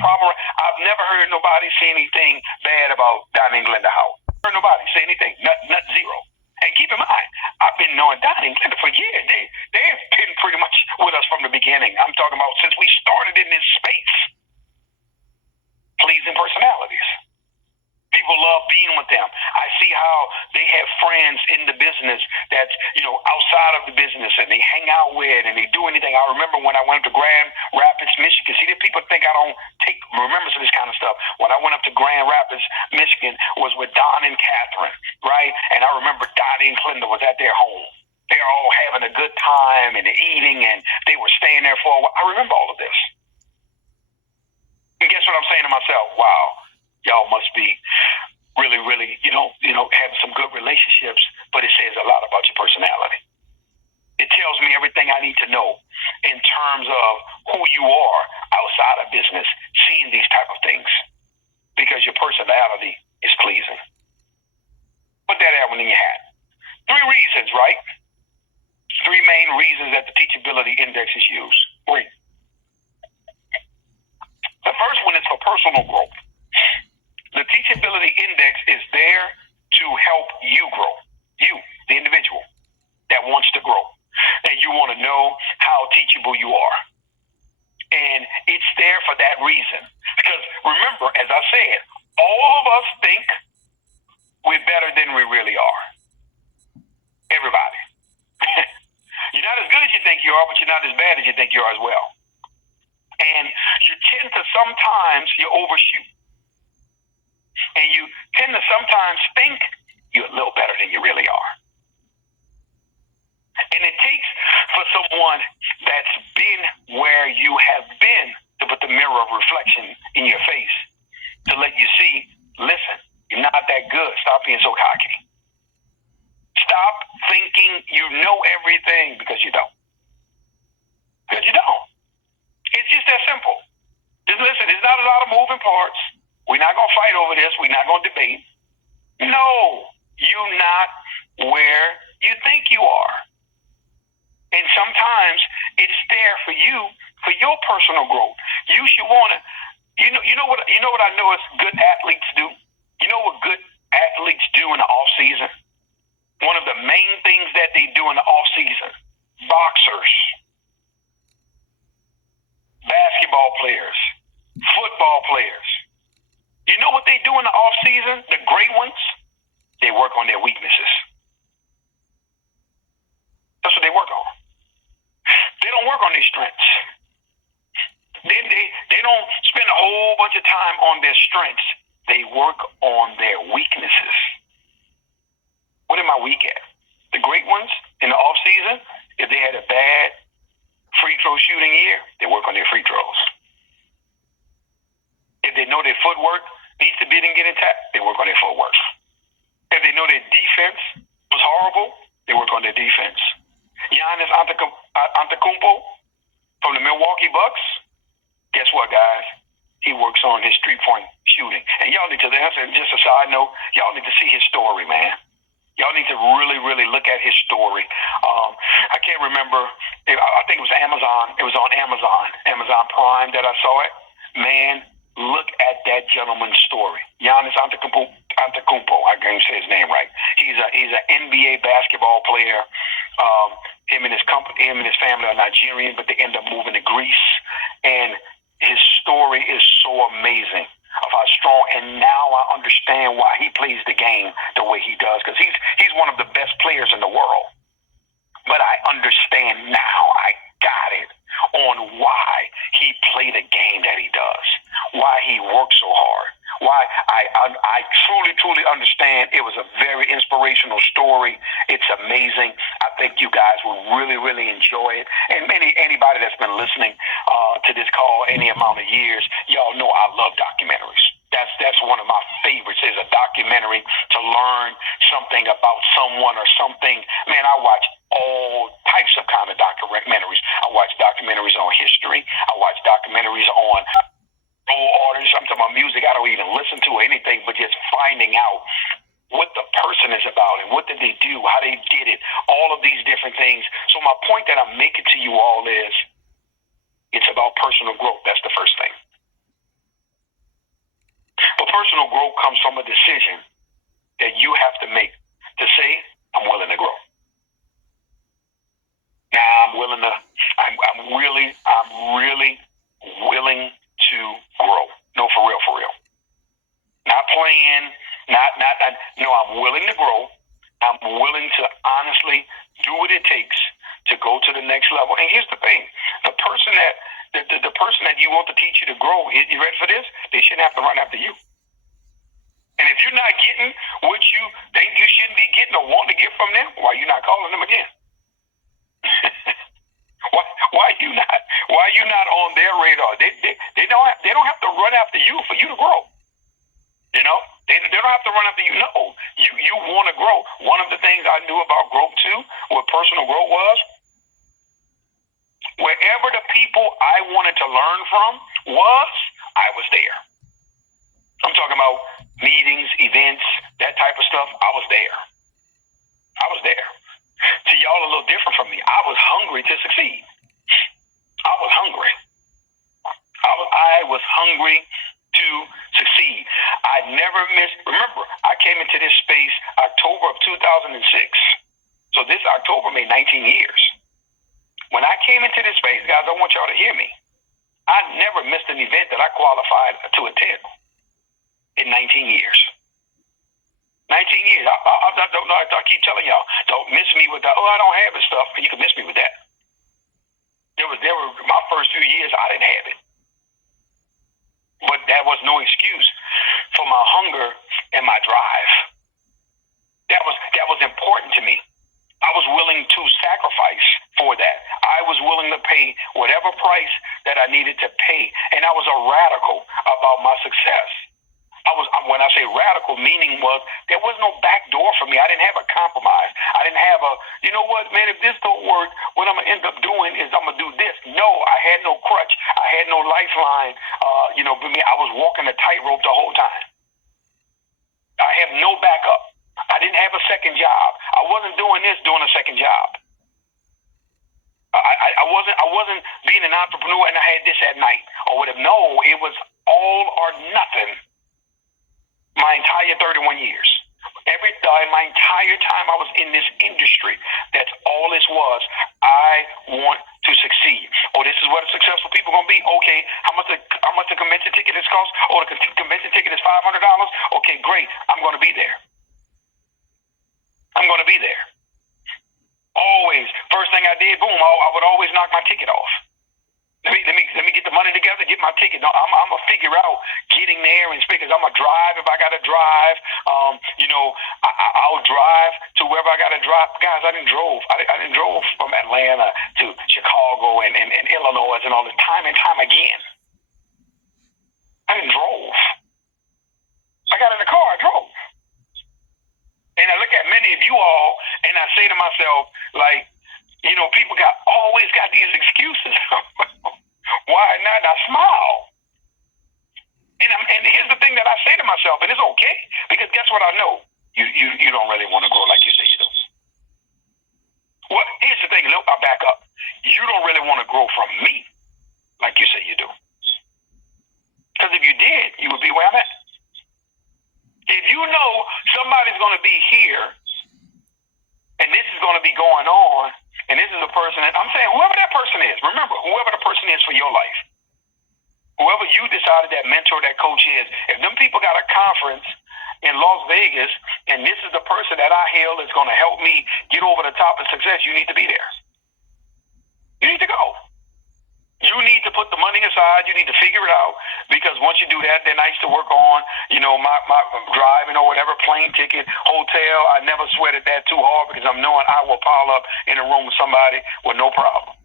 problem. I've never heard nobody say anything bad about Donnie and Glenda Howard. Heard nobody say anything, not zero. And keep in mind, I've been knowing Donnie and Glenda for years. They've been pretty much with us from the beginning. I'm talking about since we started in this space. Pleasing personalities. People love being with them. I see how they have friends in the business that's, outside of the business, and they hang out with and they do anything. I remember when I went to Grand Rapids, Michigan. See, that people think I don't take remembrance of this kind of stuff. When I went up to Grand Rapids, Michigan, was with Don and Catherine, right? And I remember Donnie and Glenda was at their home. They're all having a good time and eating, and they were staying there for a while. I remember all of this. And guess what I'm saying to myself? Wow, y'all must be really, really, have some good relationships, but it says a lot about your personality. It tells me everything I need to know in terms of who you are outside of business, seeing these type of things, because your personality is pleasing. Put that out in your hat. 3 reasons, right? 3 main reasons that the teachability index is used. 3. The first one is for personal growth. The teachability index is there to help you grow. You, the individual that wants to grow. And you want to know how teachable you are. And it's there for that reason. Because remember, as I said, all of us think we're better than we really are. Everybody. You're not as good as you think you are, but you're not as bad as you think you are as well. And you tend to sometimes you overshoot. And you tend to sometimes think you're a little better than you really are. And it takes for someone that's been where you have been to put the mirror of reflection in your face to let you see, listen, you're not that good. Stop being so cocky. Stop thinking you know everything, because you don't. Because you don't. It's just that simple. Just listen, there's not a lot of moving parts. We're not going to fight over this. We're not going to debate. No, you're not where you think you are. And sometimes it's there for you, for your personal growth. You should want to, you know what I know is good athletes do? You know what good athletes do in the off season? One of the main things that they do in the off season, boxers, basketball players, football players. You know what they do in the off season? The great ones, they work on their weaknesses. That's what they work on. They don't work on their strengths. They don't spend a whole bunch of time on their strengths. They work on their weaknesses. What am I weak at? The great ones in the off season, if they had a bad free throw shooting year, they work on their free throws. If they know their footwork needs to be get intact, they work on their footwork. If they know their defense was horrible, they work on their defense. Giannis Antetokounmpo from the Milwaukee Bucks, guess what, guys? He works on his 3-point shooting. And y'all need to, just a side note, y'all need to see his story, man. Y'all need to really, really look at his story. I can't remember. I think it was Amazon. It was on Amazon Prime that I saw it. Man, look at that gentleman's story. Giannis Antetokounmpo. I can't say his name right. He's an NBA basketball player. Him and his family are Nigerian, but they end up moving to Greece. And his story is so amazing of how strong. And now I understand why he plays the game the way he does, because he's one of the best players in the world. But I understand now. I got it on why he played the game that he does, why he works so hard, why I truly understand. It was a very inspirational story. It's amazing. I think you guys will really, really enjoy it. And anybody that's been listening to this call any amount of years, y'all know I love documentaries. That's one of my favorites, is a documentary to learn something about someone or something. Man, I watch all types of kind of documentaries. I watch documentaries on history. I watch documentaries on role artists. I'm talking about music. I don't even listen to anything, but just finding out what the person is about and what did they do, how they did it, all of these different things. So my point that I'm making to you all is, it's about personal growth. That's the first thing. personal growth comes from a decision that you have to make to say, I'm willing to grow. Now I'm really willing to grow. No, for real. Not playing, I'm willing to grow. I'm willing to honestly do what it takes to go to the next level. And here's the thing. The person that you want to teach you to grow, you ready for this? They shouldn't have to run after you. And if you're not getting what you think you shouldn't be getting or want to get from them, why are you not calling them again? Why are you not on their radar? They don't have to run after you for you to grow. You know, they don't have to run after you. No, you want to grow. One of the things I knew about growth too, what personal growth was, wherever the people I wanted to learn from was, I was there. I'm talking about meetings, events, that type of stuff. I was there. To y'all, a little different from me. I was hungry to succeed. I was hungry. I was hungry to succeed. I never missed. Remember, I came into this space October of 2006. So this October made 19 years. When I came into this space, guys, I want y'all to hear me. I never missed an event that I qualified to attend in 19 years. 19 years. I keep telling y'all, don't miss me with that. Oh, I don't have it stuff. You can miss me with that. There were my first few years, I didn't have it. But that was no excuse for my hunger and my drive. That was important to me. I was willing to sacrifice for that. I was willing to pay whatever price that I needed to pay. And I was a radical about my success. When I say radical, meaning was there was no back door for me. I didn't have a compromise. I didn't have you know what, man, if this don't work, what I'm going to end up doing is I'm going to do this. No, I had no crutch. I had no lifeline. I was walking a tightrope the whole time. I have no backup. I didn't have a second job. I wasn't doing a second job. I wasn't being an entrepreneur and I had this at night or whatever. No, it was all or nothing. My entire 31 years. My entire time I was in this industry, that's all this was. I want to succeed. Oh, this is what successful people going to be? Okay, how much the convention ticket is cost? Oh, the convention ticket is $500? Okay, great. I'm going to be there. Always. First thing I did, boom, I would always knock my ticket off. Let me get the money together, get my ticket. No, I'm gonna figure out getting there and speak. I'm gonna drive if I gotta drive. I'll drive to wherever I gotta drive. Guys, I didn't drove from Atlanta to Chicago and Illinois and all this time and time again. I didn't drove. I got in the car, I drove. And I look at many of you all, and I say to myself, like, people always got these excuses. Why not? I smile. And here's the thing that I say to myself, and it's okay, because guess what I know? You don't really want to grow like you say you do. Well, here's the thing, look, I'll back up. You don't really want to grow from me like you say you do. Because if you did, you would be where I'm at. If you know somebody's going to be here, and this is going to be going on, and this is a person, and I'm saying whoever that person is, remember, whoever the person is for your life, whoever you decided that mentor, that coach is, if them people got a conference in Las Vegas, and this is the person that I hail is going to help me get over the top of success, you need to be there. You need to go. You need to put the money aside. You need to figure it out, because once you do that, then I used to work on, my driving or whatever, plane ticket, hotel. I never sweated that too hard because I'm knowing I will pile up in a room with somebody with no problem.